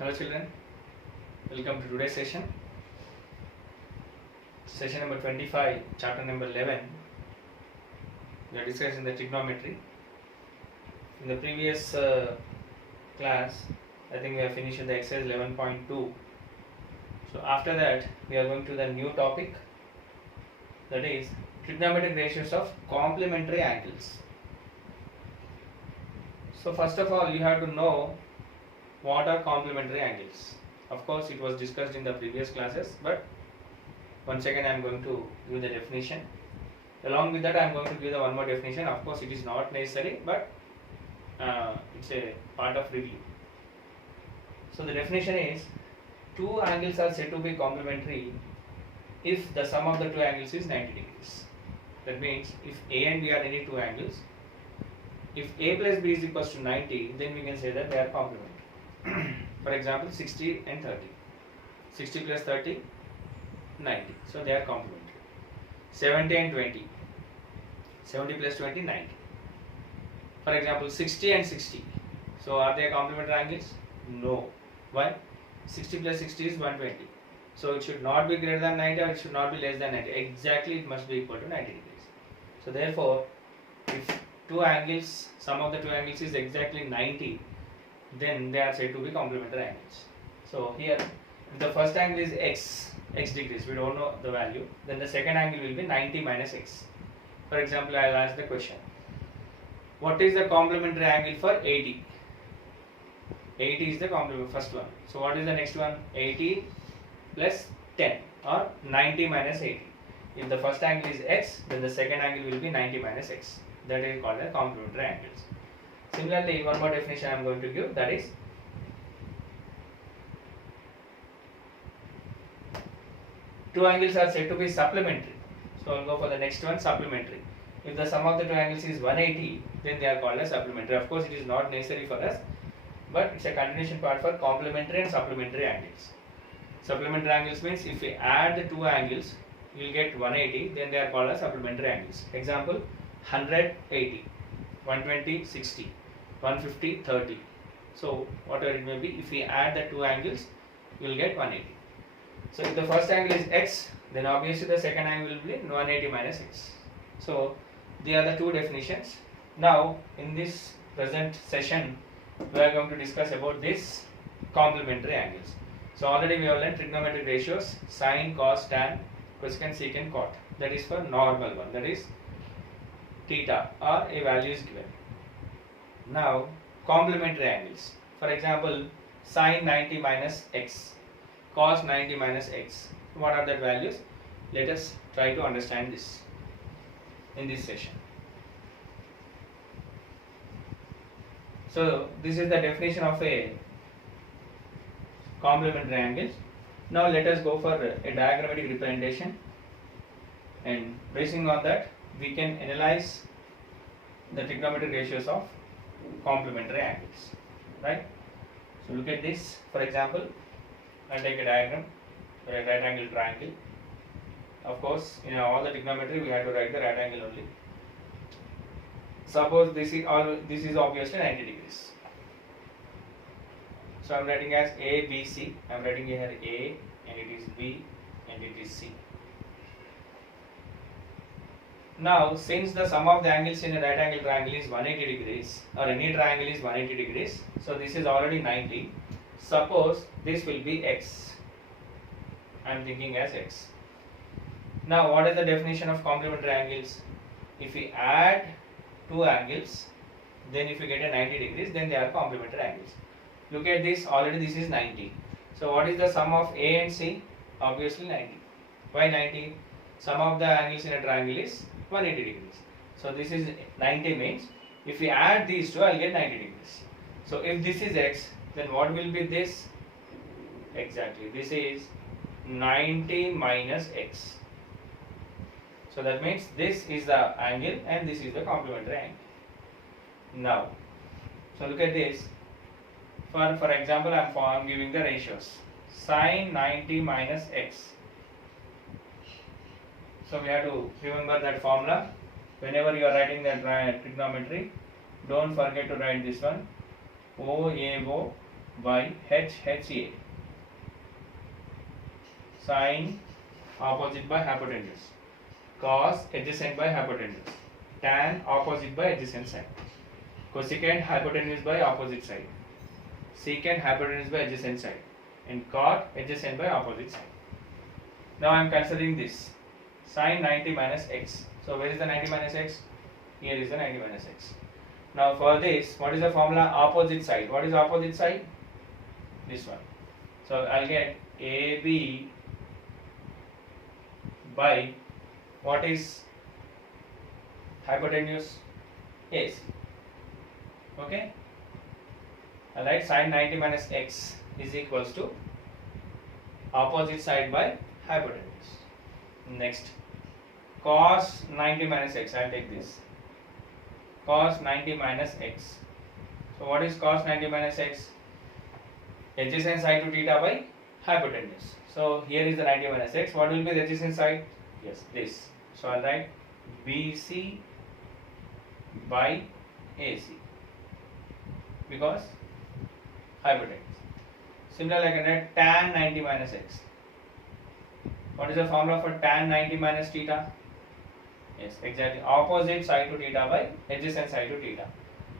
Hello children, welcome to today's session. Session number 25, chapter number 11. We are discussing the trigonometry. In the previous class, I think we have finished the exercise 11.2. So after that, we are going to the new topic, that is trigonometric ratios of complementary angles. So first of all, you have to know what are complementary angles. Of course, it was discussed in the previous classes, but once again I am going to give the definition. Along with that, I am going to give the one more definition. Of course, it is not necessary, but it's a part of review. So the definition is, two angles are said to be complementary if the sum of the two angles is 90 degrees. That means if A and B are any two angles, if A plus B is equals to 90, then we can say that they are complementary. For example, 60 and 30. 60 plus 30, 90. So they are complementary. 70 and 20. 70 plus 20, 90. For example, 60 and 60. So are they complementary angles? No. Why? 60 plus 60 is 120. So it should not be greater than 90 or it should not be less than 90. Exactly, it must be equal to 90 degrees. So therefore, if two angles, sum of the two angles is exactly 90, then they are said to be complementary angles. So here, if the first angle is x degrees, we don't know the value, then the second angle will be 90 minus x. For example, I will ask the question, what is the complementary angle for 80? 80 is the complement, first one. So what is the next one? 80 plus 10 or 90 minus 80. If the first angle is x, then the second angle will be 90 minus x. That is called as complementary angles. Similarly, one more definition I am going to give, that is two angles are said to be supplementary. So I will go for the next one, supplementary. If the sum of the two angles is 180, then they are called as supplementary. Of course, it is not necessary for us, but it's a continuation part for complementary and supplementary angles. Supplementary angles means if we add the two angles, you will get 180, then they are called as supplementary angles. Example, 100, 80, 120, 60, 150, 30. So whatever it may be, if we add the two angles, you will get 180. So if the first angle is x, then obviously the second angle will be 180 minus x. So they are the two definitions. Now in this present session, we are going to discuss about this complementary angles. So already we have learned trigonometric ratios, sine, cos, tan, cosecant, secant, cot. That is for normal one, that is theta, or a value is given. Now complementary angles. For example, sine 90 minus x, cos 90 minus x. What are the values? Let us try to understand this in this session. So this is the definition of a complementary angles. Now let us go for a diagrammatic representation, and basing on that we can analyze the trigonometric ratios of complementary angles, right? So look at this. For example, I take a diagram for a right angle triangle. Of course, in all the trigonometry we have to write the right angle only. Suppose this is obviously 90 degrees. So I am writing as A, B, C. I am writing here A, and it is B, and it is C. Now, since the sum of the angles in a right angle triangle is 180 degrees, or any triangle is 180 degrees, so this is already 90. Suppose this will be x. I am thinking as x. Now, what is the definition of complementary angles? If we add two angles, then if we get a 90 degrees, then they are complementary angles. Look at this, already this is 90. So what is the sum of A and C? Obviously 90. Why 90? Sum of the angles in a triangle is 180 degrees. So this is 90 means if we add these two, I will get 90 degrees. So if this is x, then what will be this? Exactly, this is 90 minus x. So that means this is the angle and this is the complementary angle. Now, so look at this. For example, I am giving the ratios. Sine 90 minus x. So we have to remember that formula. Whenever you are writing the trigonometry, don't forget to write this one. OAO by HHA. Sine opposite by hypotenuse. Cos adjacent by hypotenuse. Tan opposite by adjacent side. Cosecant hypotenuse by opposite side. Secant hypotenuse by adjacent side. And cot adjacent by opposite side. Now I am considering this. Sine 90 minus x. So where is the 90 minus x? Here is the 90 minus x. Now for this, what is the formula? Opposite side. What is opposite side? This one. So I'll get AB by what is hypotenuse? AC. Okay. I'll write sine 90 minus x is equals to opposite side by hypotenuse. Next, cos 90 minus x. I'll take this. Cos 90 minus x. So what is cos 90 minus x? Adjacent side to theta by hypotenuse. So here is the 90 minus x. What will be the adjacent side? Yes, this. So I'll write BC by AC because hypotenuse. Similarly, I can write tan 90 minus x. What is the formula for tan 90 minus theta? Yes, exactly. Opposite side to theta by adjacent side to theta.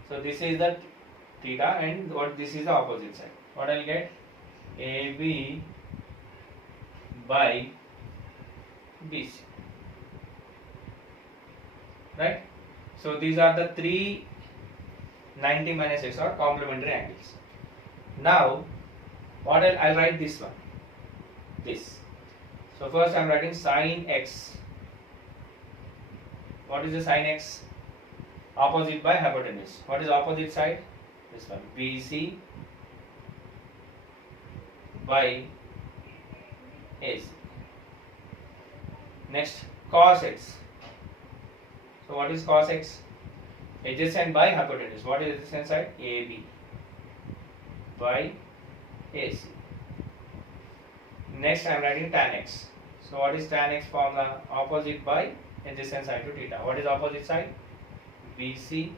So this is the theta and what this is the opposite side. What I'll get? AB by BC. Right? So these are the three 90 minus x or complementary angles. Now, what I'll write this one. This. So first I am writing sine x. What is the sine x? Opposite by hypotenuse. What is opposite side? This one. BC by AC. Next, cos x. So what is cos x? Adjacent by hypotenuse. What is adjacent side? AB by AC. Next I am writing tan x. So what is tan x formula? Opposite by adjacent side to theta. What is opposite side? BC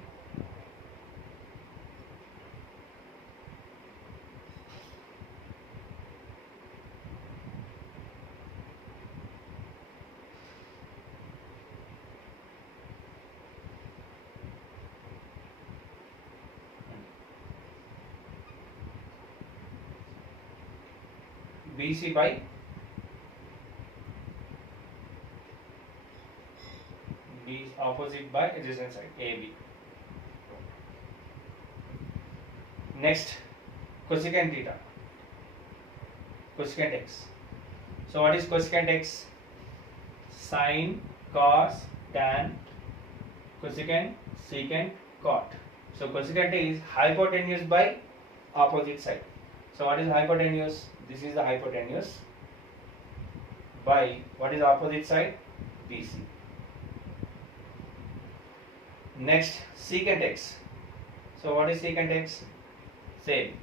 BC by B opposite by adjacent side AB. Next, cosecant theta, cosecant x. So what is cosecant x? Sine, cos, tan, cosecant, secant, cot. So cosecant is hypotenuse by opposite side. So what is hypotenuse? This is the hypotenuse by what is opposite side? BC. Next, secant x. So what is secant x? Same.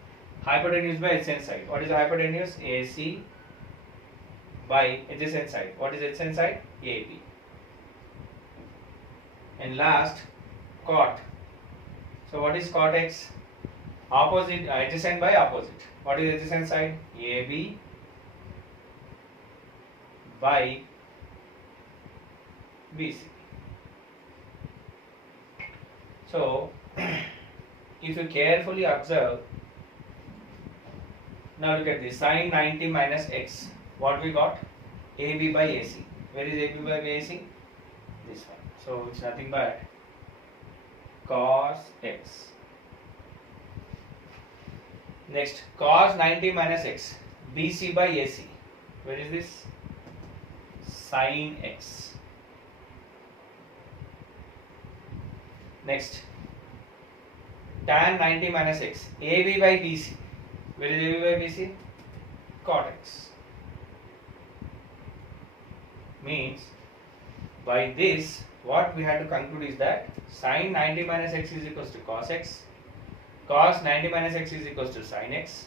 Hypotenuse by adjacent side. What is the hypotenuse? AC by adjacent side. What is adjacent side? AB. And last, cot. So what is cot x? Opposite, adjacent by opposite. What is adjacent side? AB by BC. So, if you carefully observe, now look at this, sine 90 minus x. What we got? AB by AC. Where is AB by AC? This one. So, it's nothing but cos x. Next, cos 90 minus x, BC by AC. Where is this? Sin x. Next, tan 90 minus x, AB by BC. Where is AB by BC? Cot x. Means, by this, what we had to conclude is that sin 90 minus x is equals to cos x. Cos 90 minus x is equals to sin x.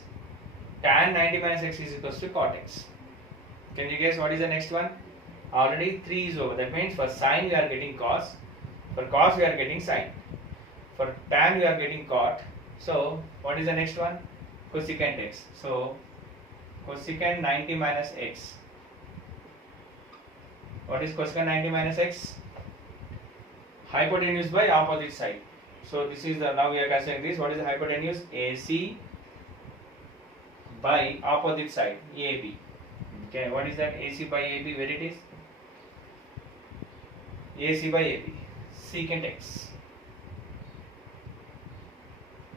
Tan 90 minus x is equals to cot x. Can you guess what is the next one? Already 3 is over. That means for sin we are getting cos. For cos we are getting sin. For tan we are getting cot. So what is the next one? cosecant x. So cosecant 90 minus x. What is cosecant 90 minus x? Hypotenuse by opposite side. So this is the, now we are considering this. What is the hypotenuse? AC by opposite side, AB. Okay, what is that? AC by AB, where it is? AC by AB, secant x.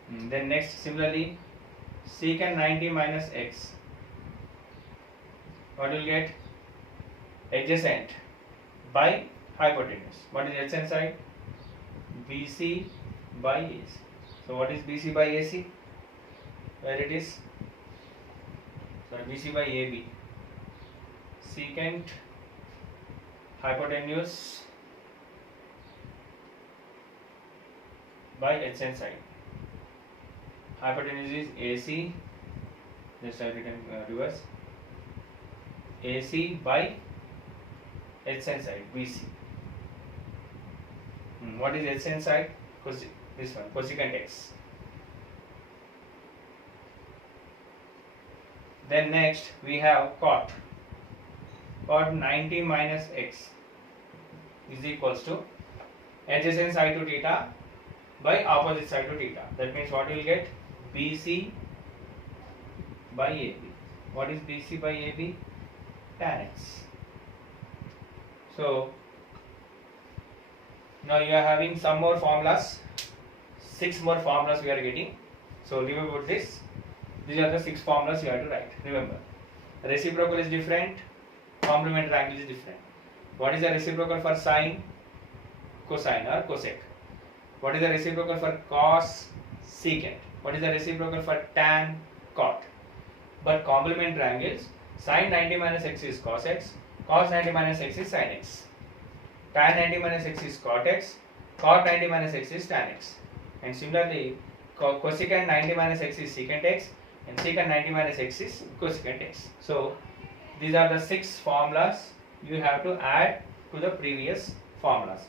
Then next, similarly, secant 90 minus x. What will get? Adjacent by hypotenuse. What is adjacent side? BC by AC. So what is BC by AC? Where it is? So BC by AB. Secant hypotenuse by adjacent side. Hypotenuse is AC. Just I written reverse. AC by adjacent side, BC. What is adjacent side? This one, cosecant x. Then next we have cot. Cot 90 minus x is equals to adjacent side to theta by opposite side to theta. That means what you will get? BC by AB. What is BC by AB? Tan x. So now you are having some more formulas. 6 more formulas we are getting. So remember this. These are the 6 formulas you have to write. Remember, reciprocal is different, complementary angle is different. What is the reciprocal for sine, cosine or cosec? What is the reciprocal for cos, secant? What is the reciprocal for tan, cot? But complementary angles, sine 90 minus x is cos x, cos 90 minus x is sin x, tan 90 minus x is cot x, cot 90 minus x is tan x. And similarly, cosecant 90 minus x is secant x, and secant 90 minus x is cosecant x. So these are the 6 formulas you have to add to the previous formulas.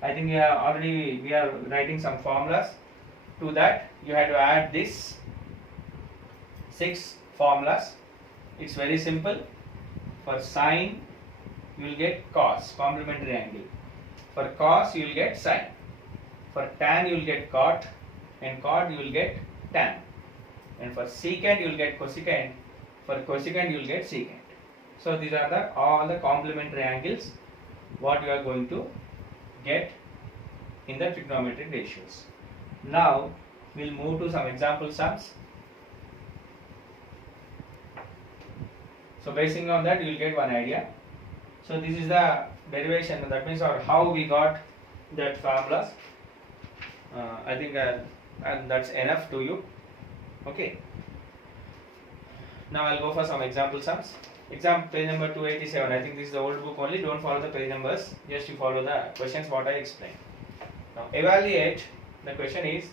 I think we are writing some formulas. To that you have to add this 6 formulas. It's very simple. For sine you will get cos, complementary angle. For cos you will get sine. For tan you will get cot, and cot you will get tan. And for secant you will get cosecant. For cosecant you will get secant. So these are all the complementary angles what you are going to get in the trigonometric ratios. Now we will move to some example sums. So basing on that you will get one idea. So this is the derivation, that means or how we got that formulas. I think and that's enough to you. Okay. Now I'll go for some example sums. Exam page number 287. I think this is the old book only. Don't follow the page numbers. Just you follow the questions what I explained. Now evaluate. The question is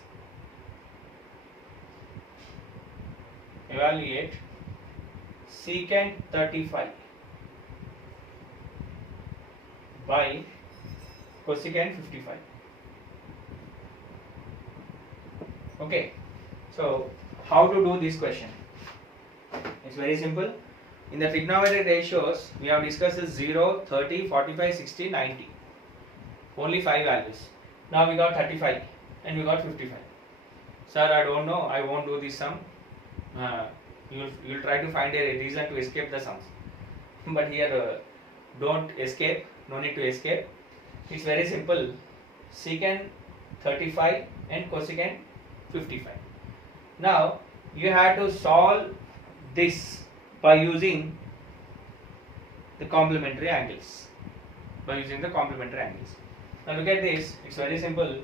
evaluate secant 35 by cosecant 55. Okay. So how to do this question? It's very simple. In the trigonometric ratios, we have discussed 0, 30, 45, 60, 90. Only 5 values. Now we got 35 and we got 55. Sir, I don't know. I won't do this sum. You'll try to find a reason to escape the sums. But here, don't escape. No need to escape. It's very simple. Secant 35 and cosecant 55. Now you have to solve this by using the complementary angles. Now look at this, it's very simple.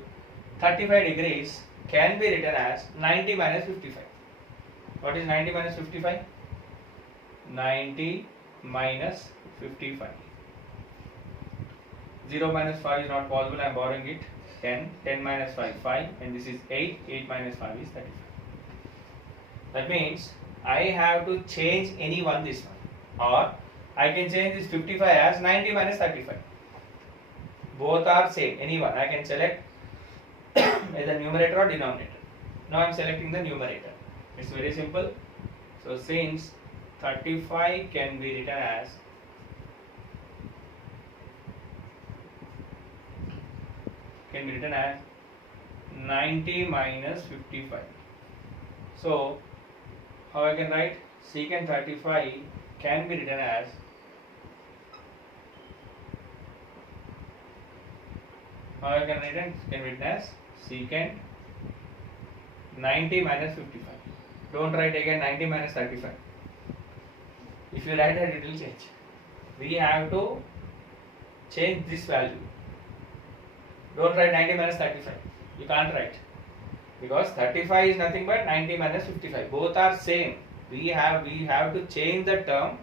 35 degrees can be written as 90 minus 55. What is 90 minus 55? 90 minus 55. 0 minus 5 is not possible, I am borrowing it. 10, 10 minus 5, 5, and this is 8, 8 minus 5 is 35. That means I have to change any one this one, or I can change this 55 as 90 minus 35. Both are same, any one. I can select either numerator or denominator. Now I am selecting the numerator. It's very simple. So since 35 can be written as 90 minus 55. So how I can write secant 35 can be written as secant 90 minus 55. Don't write again 90 minus 35. If you write that, it will change. We have to change this value. Don't write 90 minus 35. You can't write, because 35 is nothing but 90 minus 55. Both are same. We have to change the term.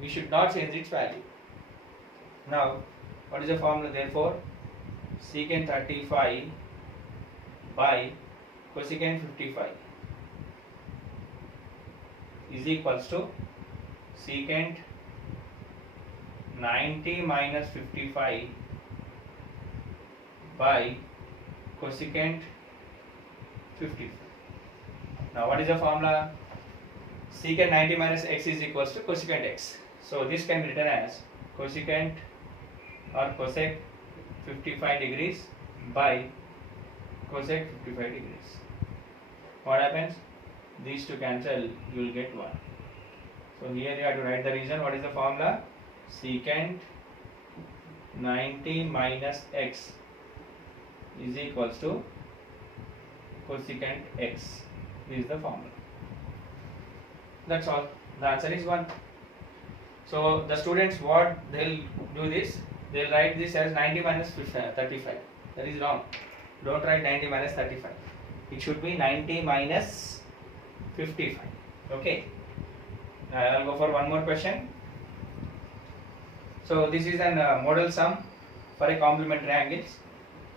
We should not change its value. Now, what is the formula? Therefore, secant 35 by cosecant 55 is equals to secant 90 minus 55 by cosecant 55. Now what is the formula? Secant 90 minus x is equals to cosecant x. So this can be written as cosecant or cosec 55 degrees by cosec 55 degrees. What happens? These two cancel, you will get 1. So here you have to write the reason. What is the formula? Secant 90 minus x is equals to cosecant x. This is the formula. That's all. The answer is 1. So the students, what they'll do this, they'll write this as 90 minus 35. That is wrong. Don't write 90 minus 35. It should be 90 minus 55. Okay. Now I'll go for one more question. So this is an model sum for a complementary angles.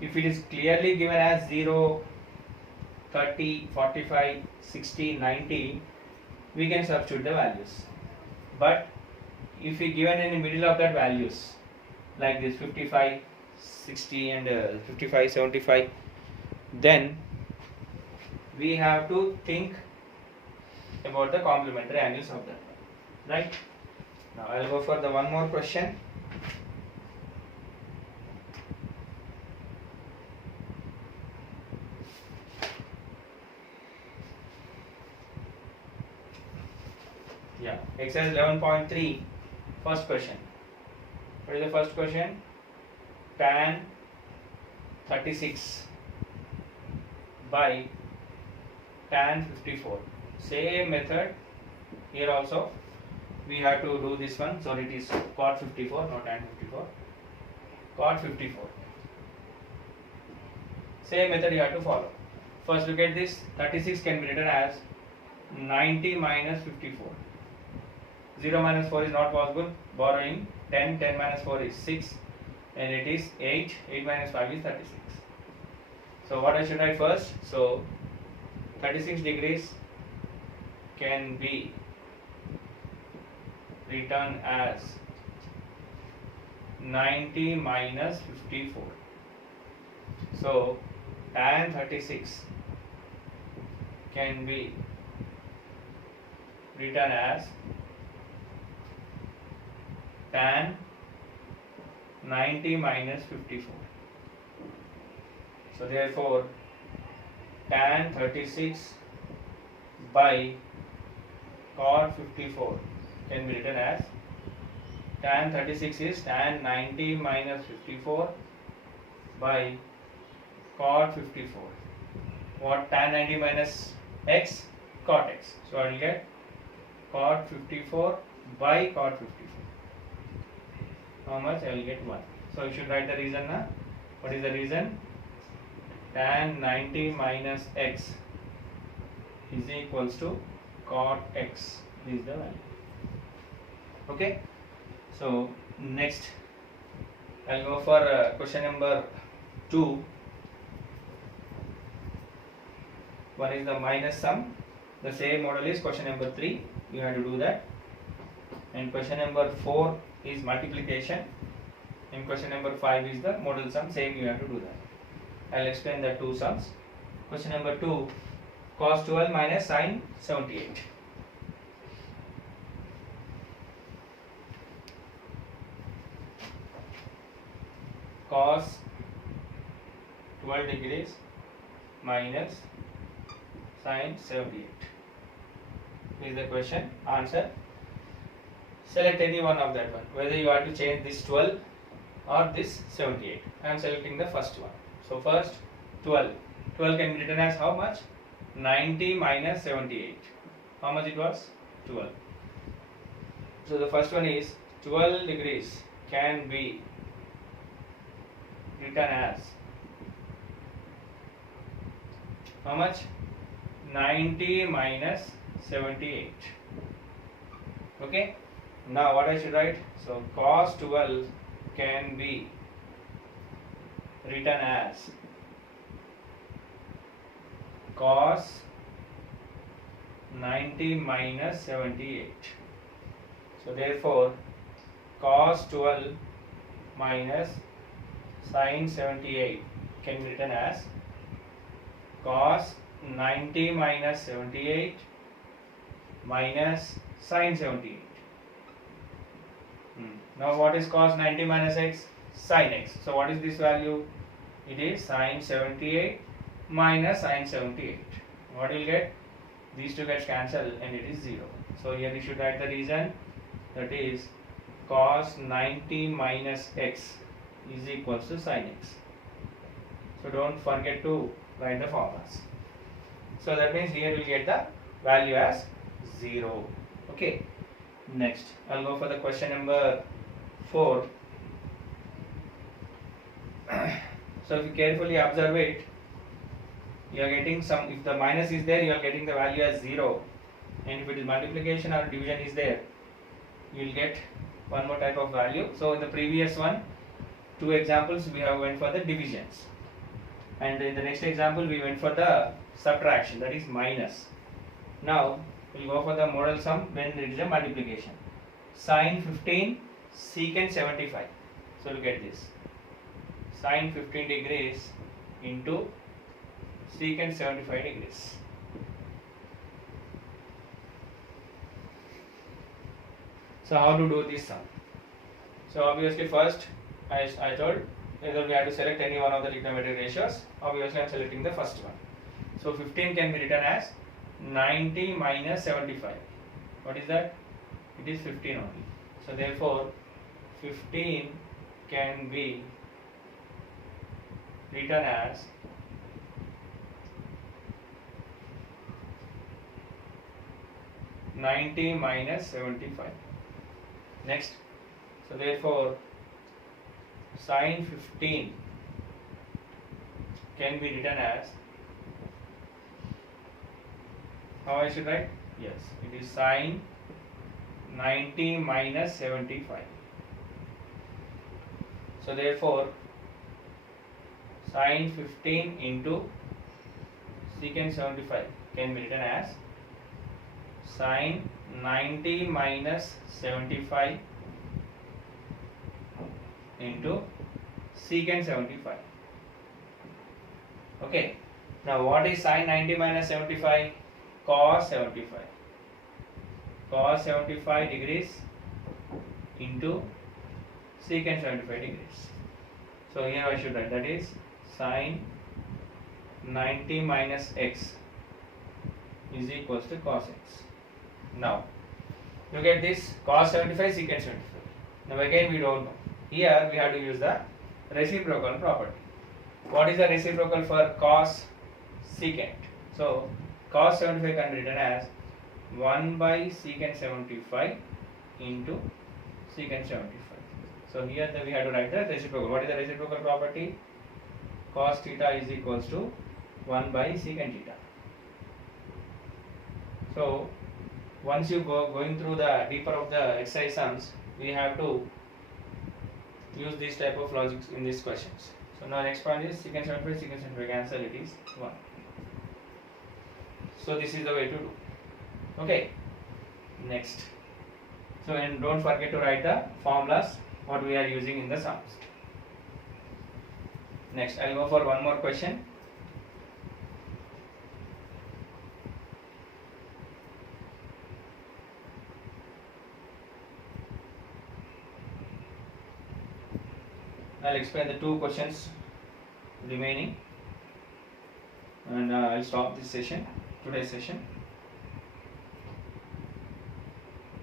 If it is clearly given as 0, 30, 45, 60, 90, we can substitute the values. But if we given in the middle of that values, like this 55, 60 and 55, 75, then we have to think about the complementary angles of that, right? Now I will go for the one more question. Yeah, exercise 11.3, first question. What is the first question? Tan 36 by tan 54. Same method here also. We have to do this one. So it is cot 54, not tan 54. Cot 54. Same method you have to follow. First look at this. 36 can be written as 90 minus 54. 0 minus 4 is not possible. Borrowing 10, 10 minus 4 is 6, and it is 8, 8 minus 5 is 36. So what I should write first? So 36 degrees can be written as 90 minus 54. So tan 36 can be written as tan 90 minus 54. So therefore tan 36 by cot 54 can be written as tan 36 is tan 90 minus 54 by cot 54. What tan 90 minus x? Cot x. So I will get cot 54 by cot 54. How much? I will get 1. So you should write the reason now. What is the reason? Tan 90 minus x is equals to cot x. This is the value. Okay. So next I'll go for question number 2. One is the minus sum. The same model is question number 3. You have to do that. And question number 4 is multiplication. And question number 5 is the model sum. Same you have to do that. I'll explain the two sums. Question number 2. cos 12 minus sin 78. Cos 12 degrees minus sin 78 is the question. Answer. Select any one of that one, whether you want to change this 12 or this 78. I am selecting the first one. So first 12. 12 can be written as how much? 90 minus 78. How much it was? 12. So the first one is 12 degrees can be written as how much? 90 minus 78. Okay. Now what I should write? So cos 12 can be written as cos 90 minus 78. So therefore cos 12 minus sin 78 can be written as cos 90 minus 78 minus sin 78. Now what is cos 90 minus x? Sin x. So what is this value? It is sin 78 minus sin 78. What will get? These two gets cancelled and it is 0. So here we should write the reason, that is cos 90 minus x is equals to sin x. So don't forget to write the formulas. So that means here we will get the value as 0. Okay. Next, I'll go for the question number 4. So if you carefully observe it, you are getting some, if the minus is there, you are getting the value as 0, and if it is multiplication or division is there, you will get one more type of value. So in the previous one, 2 examples we have went for the divisions, and in the next example we went for the subtraction, that is minus. Now we'll go for the model sum when it is a multiplication. Sin 15 secant 75. So look at this. Sin 15 degrees into secant 75 degrees. So how to do this sum? So obviously first I told either we have to select any one of the trigonometric ratios. Obviously I am selecting the first one. So 15 can be written as 90 minus 75. What is that? It is 15 only. So therefore 15 can be written as (90 minus 75). Next, so therefore sin 15 can be written as, how I should write? Yes, it is sin 90 minus 75. So therefore sin 15 into secant 75 can be written as sin 90 minus 75 into secant 75. Okay. Now what is sin 90 minus 75? Cos 75. Cos 75 degrees into secant 75 degrees. So here I should write, that is sin 90 minus x is equals to cos x. Now look at this, cos 75 secant 75. Now again we don't know. Here we have to use the reciprocal property. What is the reciprocal for cos secant? So cos 75 can be written as 1 by secant 75 into secant 75. So here we have to write the reciprocal. What is the reciprocal property? Cos theta is equals to 1 by secant theta. So once you going through the deeper of the exercise sums, we have to use this type of logics in these questions. So now next point is secant 75, secant 75 cancel, it is 1. So this is the way to do. Okay. Next. So and don't forget to write the formulas what we are using in the sums. Next, I will go for one more question. I'll explain the two questions remaining, and I'll stop this session, today's session.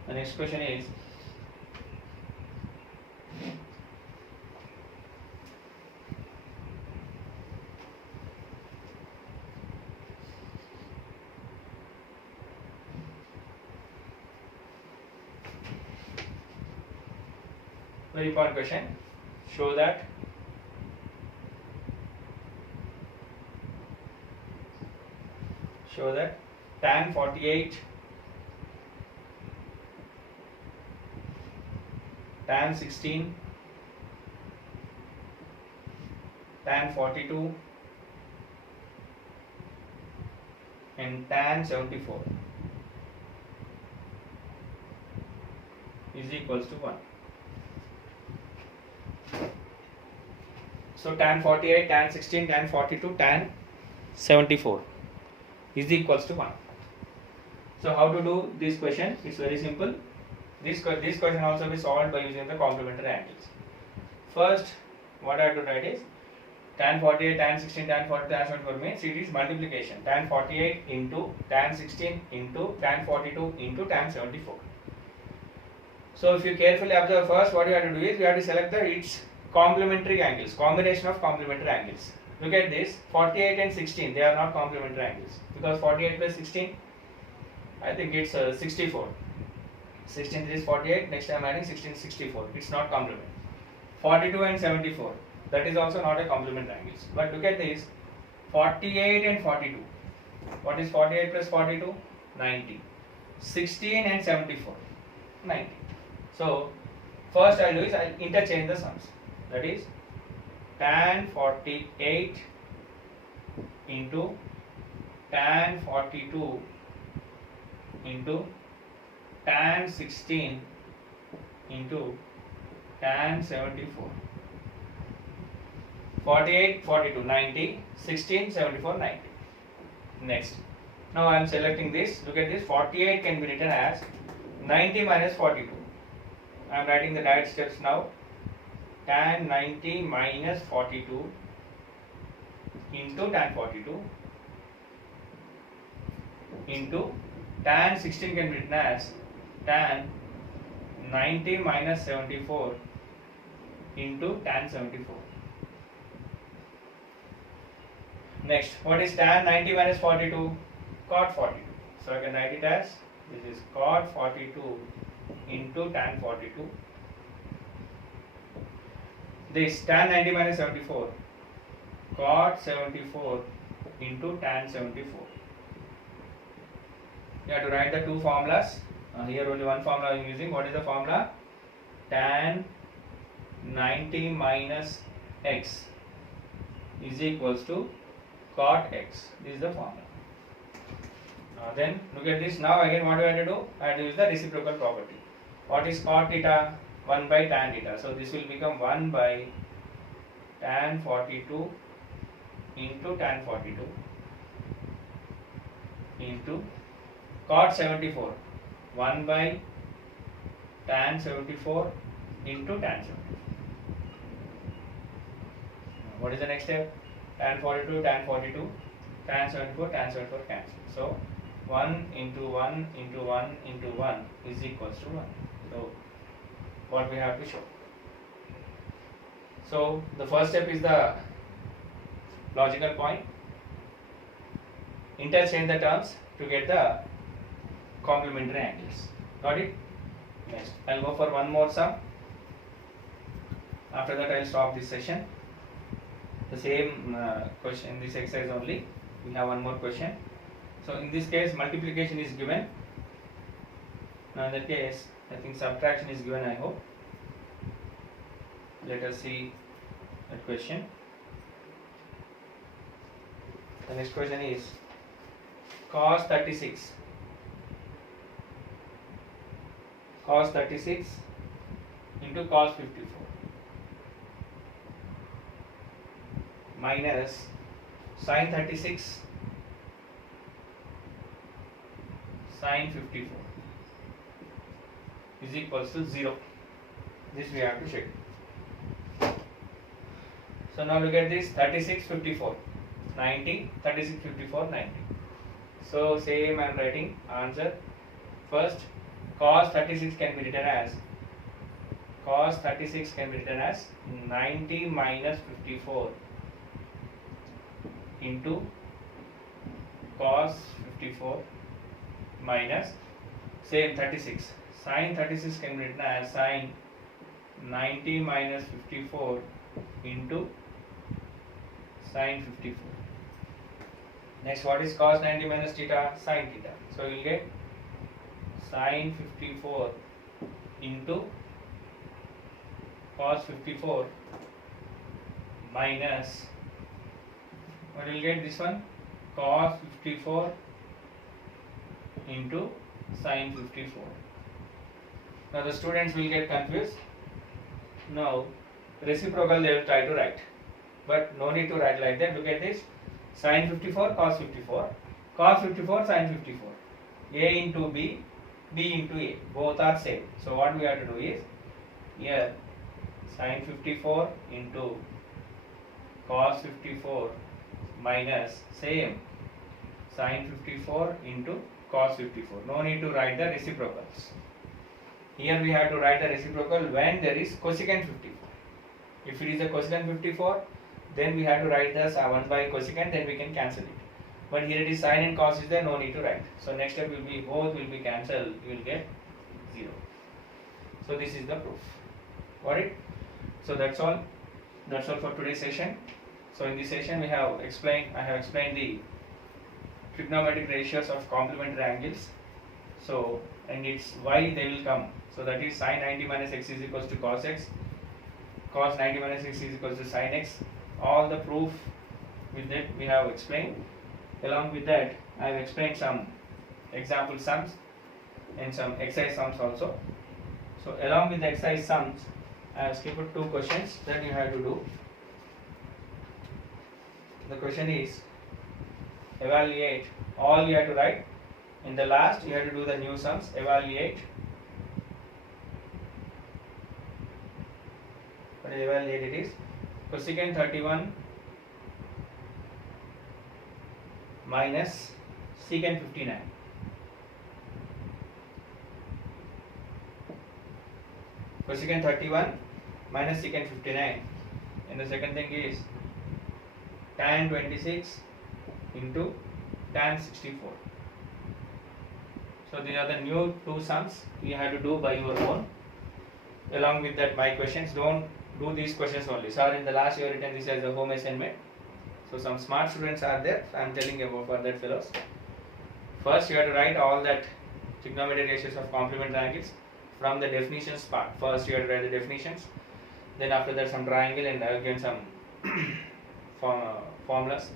The next question is, very important question. Show that tan 48, tan 16, tan 42 and tan 74 is equals to 1. So tan 48, tan 16, tan 42, tan 74 is equals to 1. So how to do this question? It's very simple. This question also be solved by using the complementary angles. First, what I have to write is tan 48, tan 16, tan 42, tan 74 means it is multiplication. Tan 48 into tan 16 into tan 42 into tan 74. So if you carefully observe, first what you have to do is you have to select its complementary angles, combination of complementary angles. Look at this, 48 and 16, they are not complementary angles, because 48 plus 16, I think it's 64. 16 is 48, next I am adding 16 64, it's not complement. 42 and 74, that is also not a complementary angles. But look at this, 48 and 42, what is 48 plus 42? 90. 16 and 74, 90. So first I will do is I will interchange the sums, that is tan 48 into tan 42 into tan 16 into tan 74. 48, 42, 90, 16, 74, 90. Next. Now I am selecting this. Look at this. 48 can be written as 90 minus 42. I am writing the direct steps now. Tan 90 minus 42 into tan 42 into tan 16 can be written as tan 90 minus 74 into tan 74. Next, what is tan 90 minus 42? Cot 42. So I can write it as, this is cot 42 into tan 42. This tan 90 minus 74, cot 74 into tan 74. You have to write the two formulas. Here only one formula I am using. What is the formula? Tan 90 minus x is equals to cot x. This is the formula. Then look at this. Now again what do I have to do? I have to use the reciprocal property. What is cot theta? 1 by tan theta. So this will become 1 by tan 42 into tan 42 into cot 74. 1 by tan 74 into tan 74. What is the next step? Tan 42, tan 42, tan 74, tan 74 cancel. So 1 into 1 into 1 into 1 is equals to 1. So what we have to show. So the first step is the logical point. Interchange the terms to get the complementary angles. Got it? Next, I will go for one more sum. After that I will stop this session. The same question, this exercise only. We have one more question. So in this case multiplication is given. Now in that case I think subtraction is given, I hope. Let us see that question. The next question is cos 36. Cos 36 into cos 54 minus sin 36 sin 54 is equals to 0. This we have to check. So now look at this 36, 54, 90, 36, 54, 90. So same I am writing answer. First, cos 36 can be written as 90 minus 54 into cos 54 minus same 36. Sin 36 can be written as sin 90 minus 54 into sin 54. Next, what is cos 90 minus theta? Sin theta. So you will get sin 54 into cos 54 minus, what will get this one? Cos 54 into sin 54. Now the students will get confused. Now reciprocal they will try to write, but no need to write like that. Look at this, sin 54 cos 54, cos 54 sin 54, a into b, b into a, both are same. So what we have to do is, here sin 54 into cos 54 minus same sin 54 into cos 54. No need to write the reciprocals. Here we have to write the reciprocal when there is cosecant 54. If it is a cosecant 54, then we have to write the 1 by cosecant, then we can cancel it. But here it is sin and cos is there, no need to write. So next step will be both will be cancelled, you will get 0. So this is the proof. Got it? So that's all for today's session. So in this session I have explained the trigonometric ratios of complementary angles. So and it's why they will come. So that is sin 90 minus x is equals to cos x, cos 90 minus x is equals to sin x. All the proof with that we have explained. Along with that, I have explained some example sums and some exercise sums also. So along with the exercise sums, I have skipped 2 questions that you have to do. The question is, evaluate. All you have to write. In the last, you have to do the new sums. Evaluate. What is evaluate? It is cosecant 31 minus secant 59. Cosecant 31 minus secant 59. And the second thing is tan 26 into tan 64. So these are the new 2 sums you have to do by your own. Along with that, my questions, don't do these questions only. Sir, in the last year written this as a home assignment. So some smart students are there. I am telling you about for that fellows. First you have to write all that trigonometric ratios of complementary angles from the definitions part. First you have to write the definitions. Then after that some triangle and again some formulas.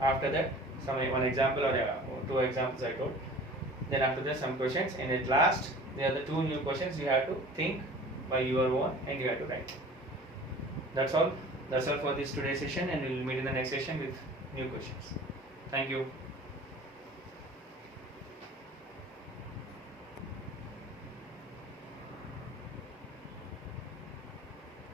After that one example or 2 examples I told. Then after that some questions, and at last there are the 2 new questions you have to think by your own and you have to write. That's all for this today's session, and we will meet in the next session with new questions. Thank you.